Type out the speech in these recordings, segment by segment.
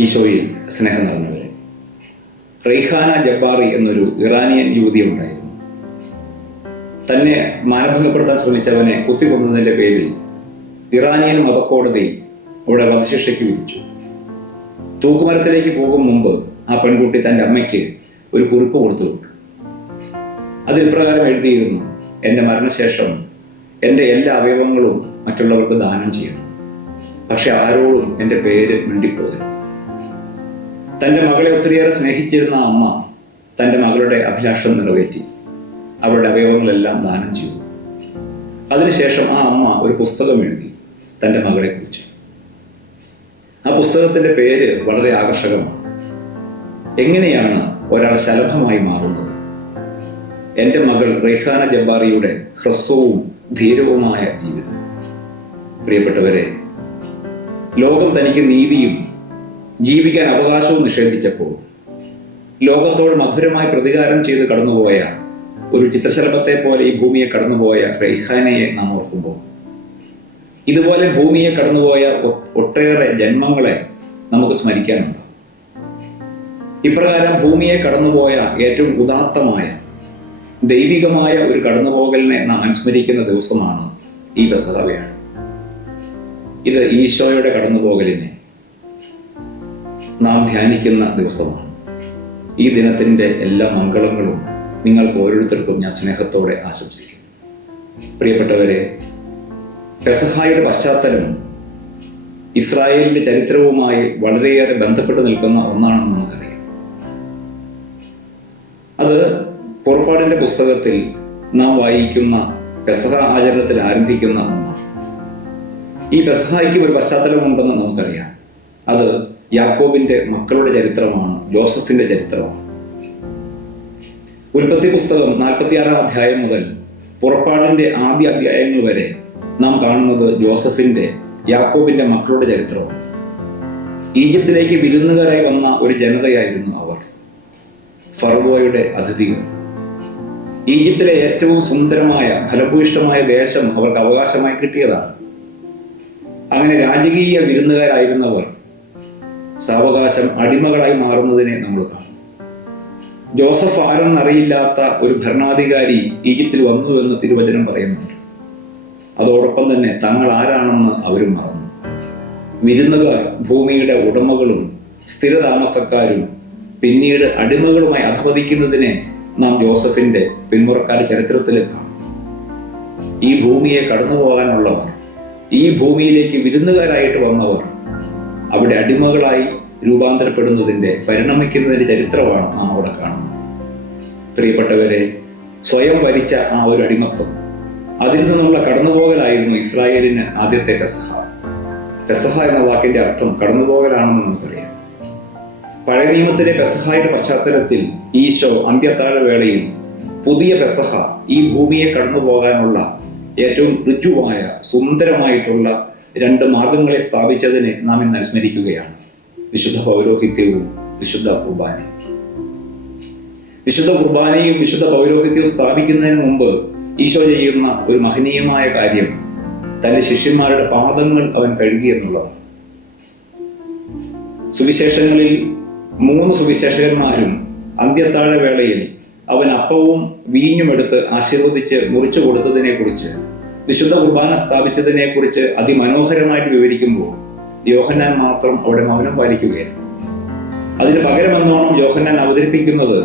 ഈശോയിൽ സ്നേഹം നിറഞ്ഞവരെ, റെയ്ഹാന ജബ്ബാറി എന്നൊരു ഇറാനിയൻ യുവതി ഉണ്ടായിരുന്നു. തന്നെ മാനഭംഗപ്പെടുത്താൻ ശ്രമിച്ചവനെ കുത്തിക്കൊന്നതിൻ്റെ പേരിൽ ഇറാനിയൻ മതക്കോടതി അവിടെ വധശിക്ഷയ്ക്ക് വിധിച്ചു. തൂക്കുമരത്തിലേക്ക് പോകും മുമ്പ് ആ പെൺകുട്ടി തൻ്റെ അമ്മയ്ക്ക് ഒരു കുറിപ്പ് കൊടുത്തുവിട്ടു. അതിൽ ഇപ്രകാരം എഴുതിയിരുന്നു: എൻ്റെ മരണശേഷം എൻ്റെ എല്ലാ അവയവങ്ങളും മറ്റുള്ളവർക്ക് ദാനം ചെയ്യണം, പക്ഷെ ആരോടും എൻ്റെ പേര് മിണ്ടിപ്പോകരുത്. തൻ്റെ മകളെ ഒത്തിരിയേറെ സ്നേഹിച്ചിരുന്ന അമ്മ തൻ്റെ മകളുടെ അഭിലാഷം നിറവേറ്റി അവരുടെ അവയവങ്ങളെല്ലാം ദാനം ചെയ്തു. അതിനുശേഷം ആ അമ്മ ഒരു പുസ്തകം എഴുതി തൻ്റെ മകളെക്കുറിച്ച്. ആ പുസ്തകത്തിൻ്റെ പേര് വളരെ ആകർഷകമാണ്. എങ്ങനെയാണ് ഒരാൾ ശലഭമായി മാറുന്നത്? എൻ്റെ മകൾ റെയ്ഹാന ജബ്ബാറിയുടെ ഹ്രസ്വവും ധീരവുമായ ജീവിതം. പ്രിയപ്പെട്ടവരെ, ലോകം തനിക്ക് നീതിയും ജീവിക്കാൻ അവകാശവും നിഷേധിച്ചപ്പോൾ ലോകത്തോട് മധുരമായി പ്രതികാരം ചെയ്ത് കടന്നുപോയ ഒരു ചിത്രശലഭത്തെ പോലെ ഈ ഭൂമിയെ കടന്നുപോയ റെയ്ഹാനയെ നാം ഓർക്കുമ്പോൾ, ഇതുപോലെ ഭൂമിയെ കടന്നുപോയ ഒട്ടേറെ ജന്മങ്ങളെ നമുക്ക് സ്മരിക്കാനുണ്ട്. ഇപ്രകാരം ഭൂമിയെ കടന്നുപോയ ഏറ്റവും ഉദാത്തമായ ദൈവികമായ ഒരു കടന്നുപോകലിനെ നാം അനുസ്മരിക്കുന്ന ദിവസമാണ് ഈ പെസഹ വ്യാഴം. ഇത് ഈശോയുടെ കടന്നുപോകലിനെ നാം ധ്യാനിക്കുന്ന ദിവസമാണ്. ഈ ദിനത്തിൻ്റെ എല്ലാ മംഗളങ്ങളും നിങ്ങൾക്ക് ഓരോരുത്തർക്കും ഞാൻ സ്നേഹത്തോടെ ആശംസിക്കുന്നു. പ്രിയപ്പെട്ടവരെ, പെസഹായുടെ പശ്ചാത്തലം ഇസ്രായേലിൻ്റെ ചരിത്രവുമായി വളരെയേറെ ബന്ധപ്പെട്ട് നിൽക്കുന്ന ഒന്നാണെന്ന് നമുക്കറിയാം. അത് പുറപ്പാടിൻ്റെ പുസ്തകത്തിൽ നാം വായിക്കുന്ന പെസഹ ആചരണത്തിൽ ആരംഭിക്കുന്ന ഒന്നാണ്. ഈ പെസഹായ്ക്ക് ഒരു പശ്ചാത്തലമുണ്ടെന്ന് നമുക്കറിയാം. അത് യാക്കോബിൻ്റെ മക്കളുടെ ചരിത്രമാണ്, ജോസഫിൻ്റെ ചരിത്രമാണ്. ഉൽപ്പത്തി പുസ്തകം 46-ാം അധ്യായം മുതൽ പുറപ്പാടിൻ്റെ ആദ്യ അധ്യായങ്ങൾ വരെ നാം കാണുന്നത് ജോസഫിൻ്റെ, യാക്കോബിൻ്റെ മക്കളുടെ ചരിത്രമാണ്. ഈജിപ്തിലേക്ക് വിരുന്നുകാരായി വന്ന ഒരു ജനതയായിരുന്നു അവർ, ഫറവോയുടെ അതിഥികൾ. ഈജിപ്തിലെ ഏറ്റവും സുന്ദരമായ ഫലഭൂയിഷ്ടമായ ദേശം അവർക്ക് അവകാശമായി കിട്ടിയതാണ്. അങ്ങനെ രാജകീയ വിരുന്നുകാരായിരുന്നവർ സാവകാശം അടിമകളായി മാറുന്നതിനെ നമ്മൾ കാണും. ജോസഫ് ആരെന്നറിയില്ലാത്ത ഒരു ഭരണാധികാരി ഈജിപ്തിൽ വന്നു എന്ന് തിരുവചനം പറയുന്നുണ്ട്. അതോടൊപ്പം തന്നെ തങ്ങൾ ആരാണെന്ന് അവരും മറന്നു. വിരുന്നുകാർ ഭൂമിയുടെ ഉടമകളും സ്ഥിരതാമസക്കാരും പിന്നീട് അടിമകളുമായി അധപതിക്കുന്നതിനെ നാം ജോസഫിന്റെ പിന്മുറക്കാരുടെ ചരിത്രത്തിൽ കാണും. ഈ ഭൂമിയെ കടന്നു പോകാനുള്ളവർ, ഈ ഭൂമിയിലേക്ക് വിരുന്നുകാരായിട്ട് വന്നവർ അവിടെ അടിമകളായി രൂപാന്തരപ്പെടുന്നതിൻ്റെ, പരിണമിക്കുന്നതിൻ്റെ ചരിത്രമാണ് നാം അവിടെ കാണുന്നത്. പ്രിയപ്പെട്ടവരെ, സ്വയം ഭരിച്ച ആ ഒരു അടിമത്വം, അതിൽ നിന്നുള്ള കടന്നുപോകലായിരുന്നു ഇസ്രായേലിന് ആദ്യത്തെ പെസഹ. പെസഹ എന്ന വാക്കിന്റെ അർത്ഥം കടന്നുപോകലാണെന്ന് നമുക്കറിയാം. പഴയ നിയമത്തിലെ പെസഹായുടെ പശ്ചാത്തലത്തിൽ ഈശോ അന്ത്യത്താഴ വേളയിൽ പുതിയ പെസഹ, ഈ ഭൂമിയെ കടന്നു പോകാനുള്ള ഏറ്റവും ഋജുവായ സുന്ദരമായിട്ടുള്ള 2 മാർഗങ്ങളെ സ്ഥാപിച്ചതിനെ നാം ഇന്ന് അനുസ്മരിക്കുകയാണ്: വിശുദ്ധ പൗരോഹിത്യവും വിശുദ്ധ കുർബാനയും. വിശുദ്ധ കുർബാനയും വിശുദ്ധ പൗരോഹിത്യവും സ്ഥാപിക്കുന്നതിന് മുമ്പ് ഈശോ ചെയ്യുന്ന ഒരു മഹനീയമായ കാര്യം തൻ്റെ ശിഷ്യന്മാരുടെ പാദങ്ങൾ അവൻ കഴുകി എന്നുള്ളതാണ്. സുവിശേഷങ്ങളിൽ 3 സുവിശേഷകന്മാരും അന്ത്യത്താഴ വേളയിൽ അവൻ അപ്പവും വീഞ്ഞും എടുത്ത് ആശീർവദിച്ച് മുറിച്ചു കൊടുത്തതിനെ കുറിച്ച്, വിശുദ്ധ കുർബാന സ്ഥാപിച്ചതിനെ കുറിച്ച് അതിമനോഹരമായിട്ട് വിവരിക്കുമ്പോൾ യോഹന്നാൻ മാത്രം അവിടെ മൗനം പാലിക്കുകയാണ്. അതിന് പകരമെന്നോണം യോഹന്നാൻ അവതരിപ്പിക്കുന്നത്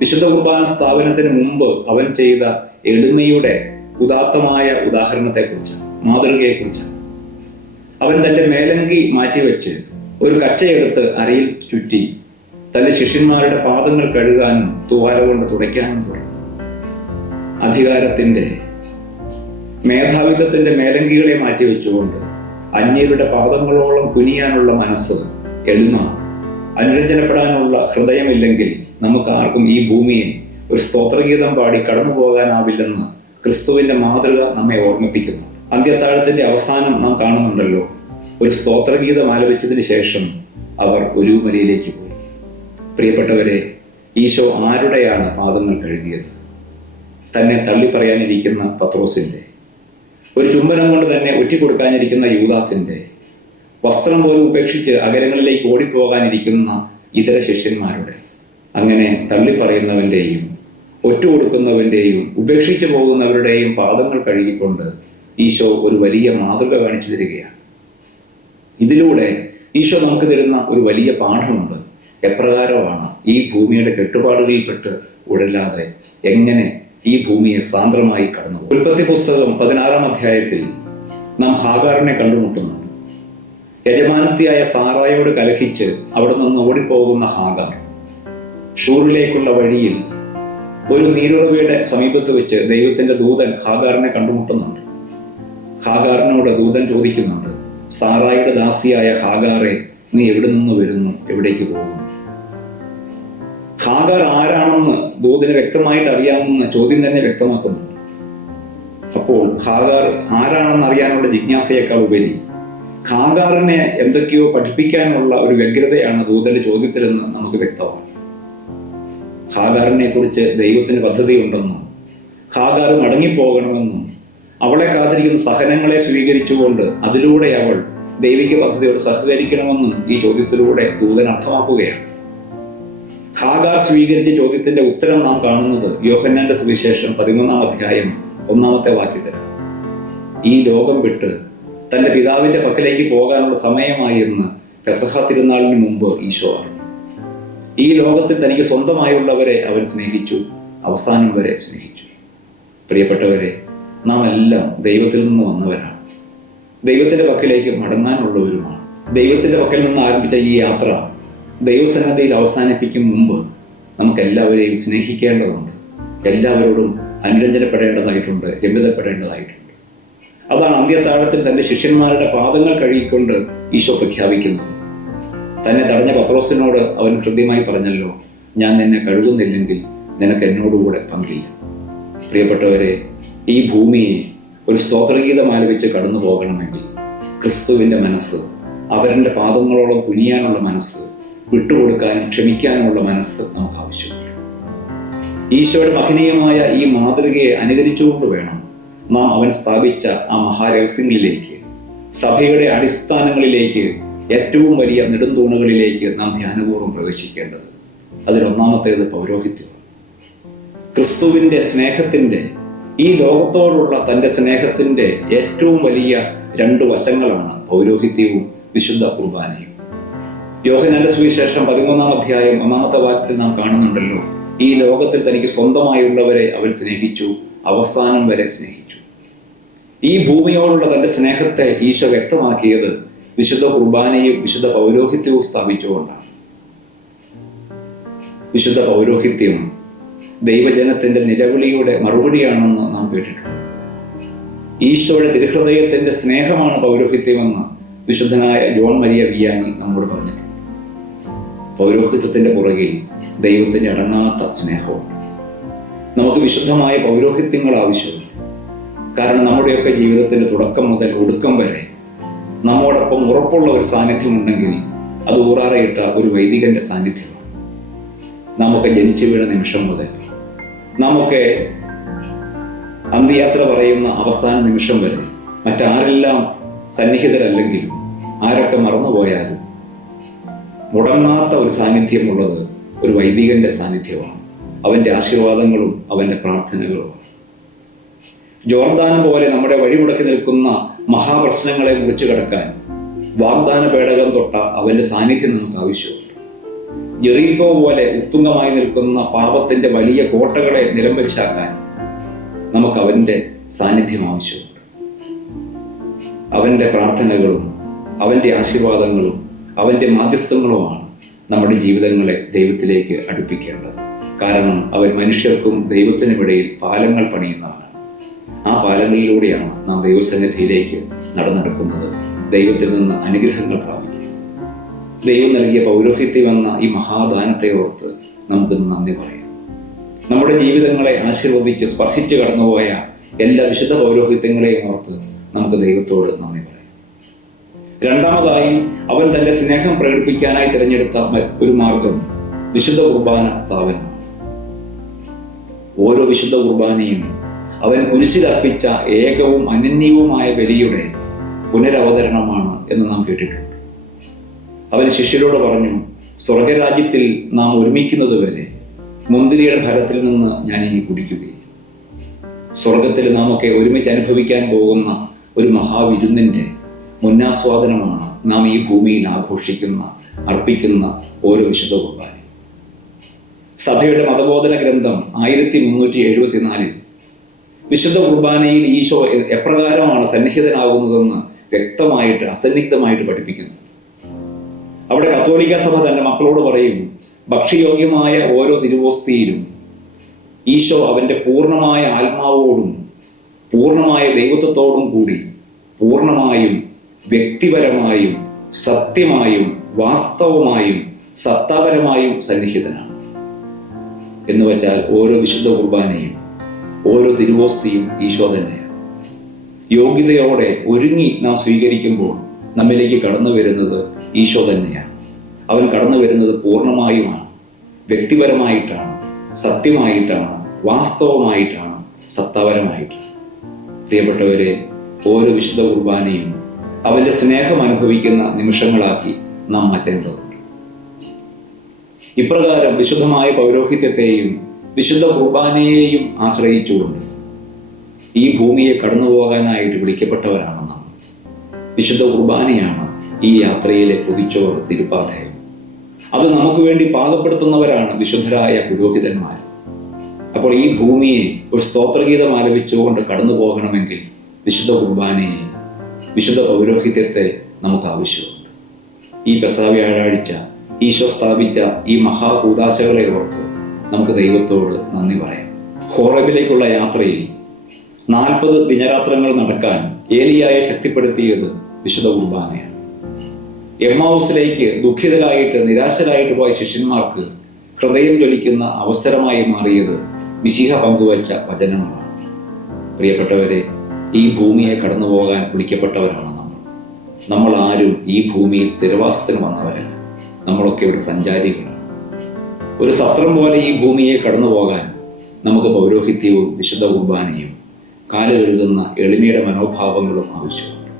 വിശുദ്ധ കുർബാന സ്ഥാപനത്തിന് മുമ്പ് അവൻ ചെയ്ത എളിമയുടെ ഉദാത്തമായ ഉദാഹരണത്തെക്കുറിച്ചാണ്, മാതൃകയെക്കുറിച്ചാണ്. അവൻ തൻ്റെ മേലങ്കി മാറ്റിവെച്ച് ഒരു കച്ചയെടുത്ത് അരയിൽ ചുറ്റി തൻ്റെ ശിഷ്യന്മാരുടെ പാദങ്ങൾ കഴുകാനും തുവാല കൊണ്ട് തുടയ്ക്കാനും തുടങ്ങി. അധികാരത്തിൻ്റെ, മേധാവിത്വത്തിൻ്റെ മേലങ്കികളെ മാറ്റിവെച്ചുകൊണ്ട് അന്യരുടെ പാദങ്ങളോളം കുനിയാനുള്ള മനസ്സ്, എളിമ, അനുരഞ്ജനപ്പെടാനുള്ള ഹൃദയമില്ലെങ്കിൽ നമുക്ക് ആർക്കും ഈ ഭൂമിയെ ഒരു സ്തോത്രഗീതം പാടി കടന്നു പോകാനാവില്ലെന്ന് ക്രിസ്തുവിൻ്റെ മാതൃക നമ്മെ ഓർമ്മിപ്പിക്കുന്നു. അന്ത്യത്താഴത്തിൻ്റെ അവസാനം നാം കാണുന്നുണ്ടല്ലോ, ഒരു സ്തോത്രഗീതം ആലപിച്ചതിന് ശേഷം അവർ ഒലിവുമലയിലേക്ക് പോയി. പ്രിയപ്പെട്ടവരെ, ഈശോ ആരുടെയാണ് പാദങ്ങൾ കഴുകിയത്? തന്നെ തള്ളിപ്പറയാനിരിക്കുന്ന പത്രോസിൻ്റെ, ഒരു ചുംബനം കൊണ്ട് തന്നെ ഒറ്റിക്കൊടുക്കാനിരിക്കുന്ന യൂദാസിൻ്റെ, വസ്ത്രം പോലും ഉപേക്ഷിച്ച് അകലങ്ങളിലേക്ക് ഓടിപ്പോകാനിരിക്കുന്ന ഇതര ശിഷ്യന്മാരുടെ, അങ്ങനെ തള്ളിപ്പറയുന്നവൻ്റെയും ഒറ്റുകൊടുക്കുന്നവൻ്റെയും ഉപേക്ഷിച്ചു പോകുന്നവരുടെയും പാദങ്ങൾ കഴുകിക്കൊണ്ട് ഈശോ ഒരു വലിയ മാതൃക കാണിച്ചു തരികയാണ്. ഇതിലൂടെ ഈശോ നമുക്ക് തരുന്ന ഒരു വലിയ പാഠമുണ്ട്. എപ്രകാരമാണ് ഈ ഭൂമിയുടെ കെട്ടുപാടുകളിൽപ്പെട്ട് ഉഴലാതെ എങ്ങനെ ഈ ഭൂമിയെ സാന്ദ്രമായി കടന്നു. ഉൽപ്പത്തി പുസ്തകം 16-ാം അധ്യായത്തിൽ നാം ഹാഗാറിനെ കണ്ടുമുട്ടുന്നു. യജമാനത്തിയായ സാറായോട് കലഹിച്ച് അവിടെ നിന്ന് ഓടിപ്പോകുന്ന ഹാഗാർ ഷൂറിലേക്കുള്ള വഴിയിൽ ഒരു നീരുറവയുടെ സമീപത്ത് വെച്ച് ദൈവത്തിന്റെ ദൂതൻ ഹാഗാറിനെ കണ്ടുമുട്ടുന്നുണ്ട്. ഹാഗാറിനോട് ദൂതൻ ചോദിക്കുന്നുണ്ട്, സാറായുടെ ദാസിയായ ഹാഗാറെ, നീ എവിടെ നിന്ന് വരുന്നു, എവിടേക്ക് പോകുന്നു? ഹാഗാർ ആരാണെന്ന് ദൂതന് വ്യക്തമായിട്ട് അറിയാമെന്ന ചോദ്യം തന്നെ വ്യക്തമാക്കുന്നുണ്ട്. അപ്പോൾ ഹാഗാർ ആരാണെന്ന് അറിയാനുള്ള ജിജ്ഞാസയേക്കാൾ ഉപരി ഹാഗാറിനെ എന്തൊക്കെയോ പഠിപ്പിക്കാനുള്ള ഒരു വ്യഗ്രതയാണ് ദൂതന്റെ ചോദ്യത്തിലെന്ന് നമുക്ക് വ്യക്തമാണ്. ഹാഗാറിനെ കുറിച്ച് ദൈവത്തിന് പദ്ധതിയുണ്ടെന്നും ഹാഗാർ മടങ്ങിപ്പോകണമെന്നും അവളെ കാത്തിരിക്കുന്ന സഹനങ്ങളെ സ്വീകരിച്ചുകൊണ്ട് അതിലൂടെ അവൾ ദൈവിക പദ്ധതിയോട് സഹകരിക്കണമെന്നും ഈ ചോദ്യത്തിലൂടെ ദൂതൻ അർത്ഥമാക്കുകയാണ്. ഹാഗാർ സ്വീകരിച്ച ചോദ്യത്തിന്റെ ഉത്തരം നാം കാണുന്നത് യോഹന്നാന്റെ സുവിശേഷം 13-ാം അധ്യായം 1-ാമത്തെ വാക്യത്തിലാണ്. ഈ ലോകം വിട്ട് തന്റെ പിതാവിന്റെ പക്കലേക്ക് പോകാനുള്ള സമയമായി എന്ന് പെസഹ തിരുനാളിന് മുമ്പ് ഈശോ അറിഞ്ഞു. ഈ ലോകത്തിൽ തനിക്ക് സ്വന്തമായുള്ളവരെ അവൻ സ്നേഹിച്ചു, അവസാനം വരെ സ്നേഹിച്ചു. പ്രിയപ്പെട്ടവരെ, നാം എല്ലാം ദൈവത്തിൽ നിന്ന് വന്നവരാണ്, ദൈവത്തിന്റെ പക്കലേക്ക് മടങ്ങാനുള്ളവരുമാണ്. ദൈവത്തിന്റെ പക്കൽ നിന്ന് ആരംഭിച്ച ഈ യാത്ര ദൈവസന്നദ്ധിയിൽ അവസാനിപ്പിക്കും മുമ്പ് നമുക്കെല്ലാവരെയും സ്നേഹിക്കേണ്ടതുണ്ട്, എല്ലാവരോടും അനുരഞ്ജനപ്പെടേണ്ടതായിട്ടുണ്ട്, രമ്യതപ്പെടേണ്ടതായിട്ടുണ്ട്. അതാണ് അന്ത്യത്താഴത്തിൽ തന്റെ ശിഷ്യന്മാരുടെ പാദങ്ങൾ കഴുകിക്കൊണ്ട് ഈശോ പ്രഖ്യാപിക്കുന്നത്. തന്നെ തടഞ്ഞ പത്രോസിനോട് അവൻ ഹൃദ്യമായി പറഞ്ഞല്ലോ, ഞാൻ നിന്നെ കഴുകുന്നില്ലെങ്കിൽ നിനക്ക് എന്നോടുകൂടെ പങ്കില്ല. പ്രിയപ്പെട്ടവരെ, ഈ ഭൂമിയെ ഒരു സ്തോത്രഗീതം ആലപിച്ച് കടന്നു പോകണമെങ്കിൽ ക്രിസ്തുവിൻ്റെ മനസ്സ്, അവരുടെ പാദങ്ങളോളം കുനിയാനുള്ള മനസ്സ്, വിട്ടുകൊടുക്കാനും ക്ഷമിക്കാനുമുള്ള മനസ്സ് നമുക്ക് ആവശ്യമുണ്ട്. ഈശോയുടെ മഹനീയമായ ഈ മാതൃകയെ അനുകരിച്ചുകൊണ്ട് വേണം നാം അവൻ സ്ഥാപിച്ച ആ മഹാരഹസ്യങ്ങളിലേക്ക്, സഭയുടെ അടിസ്ഥാനങ്ങളിലേക്ക്, ഏറ്റവും വലിയ നെടുന്തൂണുകളിലേക്ക് നാം ധ്യാനപൂർവ്വം പ്രവേശിക്കേണ്ടത്. അതിലൊന്നാമത്തേത് പൗരോഹിത്യമാണ്. ക്രിസ്തുവിൻ്റെ സ്നേഹത്തിൻ്റെ, ഈ ലോകത്തോടുള്ള തൻ്റെ സ്നേഹത്തിൻ്റെ ഏറ്റവും വലിയ 2 വശങ്ങളാണ് പൗരോഹിത്യവും വിശുദ്ധ കുർബാനയും. യോഹന്നാന്റെ സുവിശേഷം 13-ാം അധ്യായം 1-ാമത്തെ വാക്യത്തിൽ നാം കാണുന്നുണ്ടല്ലോ, ഈ ലോകത്തിൽ തനിക്ക് സ്വന്തമായുള്ളവരെ അവൻ സ്നേഹിച്ചു, അവസാനം വരെ സ്നേഹിച്ചു. ഈ ഭൂമിയോടുള്ള തൻ്റെ സ്നേഹത്തെ ഈശോ വ്യക്തമാക്കിയത് വിശുദ്ധ കുർബാനയും വിശുദ്ധ പൗരോഹിത്യവും സ്ഥാപിച്ചുകൊണ്ടാണ്. വിശുദ്ധ പൗരോഹിത്യം ദൈവജനത്തിന്റെ നിലവിളിയുടെ മറുപടിയാണെന്ന് നാം കേട്ടിട്ടുണ്ട്. ഈശോയുടെ തിരുഹൃദയത്തിന്റെ സ്നേഹമാണ് പൗരോഹിത്യമെന്ന് വിശുദ്ധനായ ജോൺ മരിയ വിയാനി നമ്മോട് പറഞ്ഞിട്ടുണ്ട്. പൗരോഹിത്യത്തിന്റെ പുറകിൽ ദൈവത്തിന്റെ അടങ്ങാത്ത സ്നേഹവും. നമുക്ക് വിശുദ്ധമായ പൗരോഹിത്യങ്ങൾ ആവശ്യമുണ്ട്. കാരണം നമ്മുടെയൊക്കെ ജീവിതത്തിന്റെ തുടക്കം മുതൽ ഒടുക്കം വരെ നമ്മോടൊപ്പം ഉറപ്പുള്ള ഒരു സാന്നിധ്യമുണ്ടെങ്കിൽ അത് ഊറാറയിട്ട ഒരു വൈദികന്റെ സാന്നിധ്യമാണ്. നമുക്ക് ജനിച്ചു വീണ നിമിഷം മുതൽ നമുക്ക് അന്ത്യയാത്ര പറയുന്ന അവസാന നിമിഷം വരെ മറ്റാരെല്ലാം സന്നിഹിതരല്ലെങ്കിലും ആരൊക്കെ മറന്നുപോയാലും മുടങ്ങാത്ത ഒരു സാന്നിധ്യമുള്ളത് ഒരു വൈദികന്റെ സാന്നിധ്യമാണ്. അവൻ്റെ ആശീർവാദങ്ങളും അവൻ്റെ പ്രാർത്ഥനകളുമാണ്. ജോർദാൻ പോലെ നമ്മുടെ വഴിമുടക്കി നിൽക്കുന്ന മഹാപ്രശ്നങ്ങളെ മുറിച്ചു കടക്കാൻ വാഗ്ദാന പേടകം തൊട്ട അവൻ്റെ സാന്നിധ്യം നമുക്ക് ആവശ്യമുണ്ട്. ജെറീക്കോ പോലെ ഉത്തുംഗമായി നിൽക്കുന്ന പാപത്തിന്റെ വലിയ കോട്ടകളെ നിലംപരിശാക്കാൻ നമുക്ക് അവൻ്റെ സാന്നിധ്യം ആവശ്യമുണ്ട്. അവൻ്റെ പ്രാർത്ഥനകളും അവൻ്റെ ആശീർവാദങ്ങളും അവൻ്റെ മാധ്യസ്ഥങ്ങളുമാണ് നമ്മുടെ ജീവിതങ്ങളെ ദൈവത്തിലേക്ക് അടുപ്പിക്കേണ്ടത്. കാരണം അവൻ മനുഷ്യർക്കും ദൈവത്തിനുമിടയിൽ പാലങ്ങൾ പണിയുന്നതാണ്. ആ പാലങ്ങളിലൂടെയാണ് നാം ദൈവസന്നിധിയിലേക്ക് നടന്നെടുക്കുന്നത്, ദൈവത്തിൽ നിന്ന് അനുഗ്രഹങ്ങൾ പ്രാപിക്കുന്നത്. ദൈവം നൽകിയ പൗരോഹിത്യം എന്ന ഈ മഹാദാനത്തെ ഓർത്ത് നമുക്ക് നന്ദി പറയാം. നമ്മുടെ ജീവിതങ്ങളെ ആശീർവദിച്ച് സ്പർശിച്ച് കടന്നുപോയ എല്ലാ വിശുദ്ധ പൗരോഹിത്യങ്ങളെയും ഓർത്ത് നമുക്ക് ദൈവത്തോട് നന്ദി പറയാം. രണ്ടാമതായി, അവൻ തൻ്റെ സ്നേഹം പ്രകടിപ്പിക്കാനായി തിരഞ്ഞെടുത്ത ഒരു മാർഗം വിശുദ്ധ കുർബാന സ്ഥാപനമാണ്. ഓരോ വിശുദ്ധ കുർബാനയും അവൻ കുരിശിലർപ്പിച്ച ഏകവും അനന്യവുമായ ബലിയുടെ പുനരവതരണമാണ് എന്ന് നാം കേട്ടിട്ടുണ്ട്. അവൻ ശിഷ്യരോട് പറഞ്ഞു, സ്വർഗരാജ്യത്തിൽ നാം ഒരുമിക്കുന്നത് വരെ മുന്തിരിയുടെ ഫലത്തിൽ നിന്ന് ഞാൻ ഇനി കുടിക്കുകയില്ല. സ്വർഗത്തിൽ നാം ഒക്കെ ഒരുമിച്ച് അനുഭവിക്കാൻ പോകുന്ന ഒരു മഹാവിരുന്നിൻ്റെ മുന്നാസ്വാദനമാണ് നാം ഈ ഭൂമിയിൽ അർപ്പിക്കുന്ന ഓരോ വിശുദ്ധ കുർബാന. സഭയുടെ മതബോധന ഗ്രന്ഥം 1374 വിശുദ്ധ കുർബാനയിൽ ഈശോ എപ്രകാരമാണ് സന്നിഹിതനാകുന്നതെന്ന് വ്യക്തമായിട്ട് അസന്നിഗ്ധമായിട്ട് പഠിപ്പിക്കുന്നു. അവിടെ കത്തോലിക്ക സഭ തന്റെ മക്കളോട് പറയും, ഭക്ഷ്യയോഗ്യമായ ഓരോ തിരുവോസ്തിയിലും ഈശോ അവൻ്റെ പൂർണ്ണമായ ആത്മാവോടും പൂർണ്ണമായ ദൈവത്വത്തോടും കൂടി പൂർണ്ണമായും വ്യക്തിപരമായും സത്യമായും വാസ്തവമായും സത്താപരമായും സന്നിഹിതനാണ്. എന്ന് വെച്ചാൽ ഓരോ വിശുദ്ധ കുർബാനയും ഓരോ തിരുവോസ്തിയും ഈശോ തന്നെയാണ്. യോഗ്യതയോടെ ഒരുങ്ങി നാം സ്വീകരിക്കുമ്പോൾ നമ്മിലേക്ക് കടന്നു വരുന്നത് ഈശോ തന്നെയാണ്. അവൻ കടന്നു വരുന്നത് പൂർണ്ണമായുമാണ്, വ്യക്തിപരമായിട്ടാണ്, സത്യമായിട്ടാണ്, വാസ്തവമായിട്ടാണ്, സത്താപരമായിട്ടാണ്. പ്രിയപ്പെട്ടവരെ, ഓരോ വിശുദ്ധ കുർബാനയും അവൻ്റെ സ്നേഹം അനുഭവിക്കുന്ന നിമിഷങ്ങളാക്കി നാം മാറ്റേണ്ടതുണ്ട്. ഇപ്രകാരം വിശുദ്ധമായ പൗരോഹിത്യത്തെയും വിശുദ്ധ കുർബാനയെയും ആശ്രയിച്ചുകൊണ്ട് ഈ ഭൂമിയെ കടന്നു പോകാനായിട്ട് വിളിക്കപ്പെട്ടവരാണ് നാം. വിശുദ്ധ കുർബാനയാണ് ഈ യാത്രയിലെ പൊതിച്ചോറ്, തിരുപ്പാഥയം. അത് നമുക്ക് വേണ്ടി പാകപ്പെടുത്തുന്നവരാണ് വിശുദ്ധരായ പുരോഹിതന്മാർ. അപ്പോൾ ഈ ഭൂമിയെ ഒരു സ്തോത്രഗീതം ആലപിച്ചുകൊണ്ട് കടന്നു പോകണമെങ്കിൽ വിശുദ്ധ കുർബാനയെ, വിശുദ്ധ പൗരോഹിത്യത്തെ നമുക്ക് ആവശ്യമുണ്ട്. ഈ പെസഹ വ്യാഴാഴ്ച ഈശോ സ്ഥാപിച്ച ഈ മഹാകൂദാശകളെ ഓർത്ത് നമുക്ക് ദൈവത്തോട് നന്ദി പറയാം. ഹോറബിലേക്കുള്ള യാത്രയിൽ 40 ദിനരാത്രങ്ങൾ നടക്കാൻ ഏലിയായെ ശക്തിപ്പെടുത്തിയത് വിശുദ്ധ കുർബാനയാണ്. എമ്മാവുസിലേക്ക് ദുഃഖിതരായിട്ട് നിരാശരായിട്ട് പോയ ശിഷ്യന്മാർക്ക് ഹൃദയം ജ്വലിക്കുന്ന അവസരമായി മാറിയത് മിശിഹ പങ്കുവച്ച വചനങ്ങളാണ്. പ്രിയപ്പെട്ടവരെ, ഈ ഭൂമിയെ കടന്നു പോകാൻ വിളിക്കപ്പെട്ടവരാണ് നമ്മൾ ആരും ഈ ഭൂമിയിൽ സ്ഥിരവാസത്തിന് വന്നവരല്ല. നമ്മളൊക്കെ ഒരു സഞ്ചാരികളാണ്. ഒരു സത്രം പോലെ ഈ ഭൂമിയെ കടന്നു പോകാൻ നമുക്ക് പൗരോഹിത്യവും വിശുദ്ധ കുർബാനയും കാലുകഴുകുന്ന എളിമയുടെ മനോഭാവങ്ങളും ആവശ്യമുണ്ട്.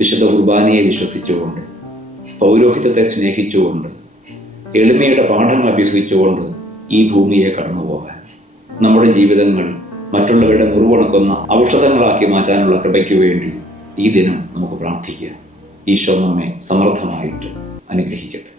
വിശുദ്ധ കുർബാനയെ വിശ്വസിച്ചുകൊണ്ട്, പൗരോഹിത്യത്തെ സ്നേഹിച്ചുകൊണ്ട്, എളിമയുടെ പാഠങ്ങൾ അഭ്യസിച്ചുകൊണ്ട് ഈ ഭൂമിയെ കടന്നു പോകാൻ, നമ്മുടെ ജീവിതങ്ങൾ മറ്റുള്ളവരുടെ മുറിവുണക്കുന്ന ഔഷധങ്ങളാക്കി മാറ്റാനുള്ള കൃപയ്ക്ക് വേണ്ടി ഈ ദിനം നമുക്ക് പ്രാർത്ഥിക്കാം. ഈശോ നമ്മെ സമൃദ്ധമായിട്ട് അനുഗ്രഹിക്കട്ടെ.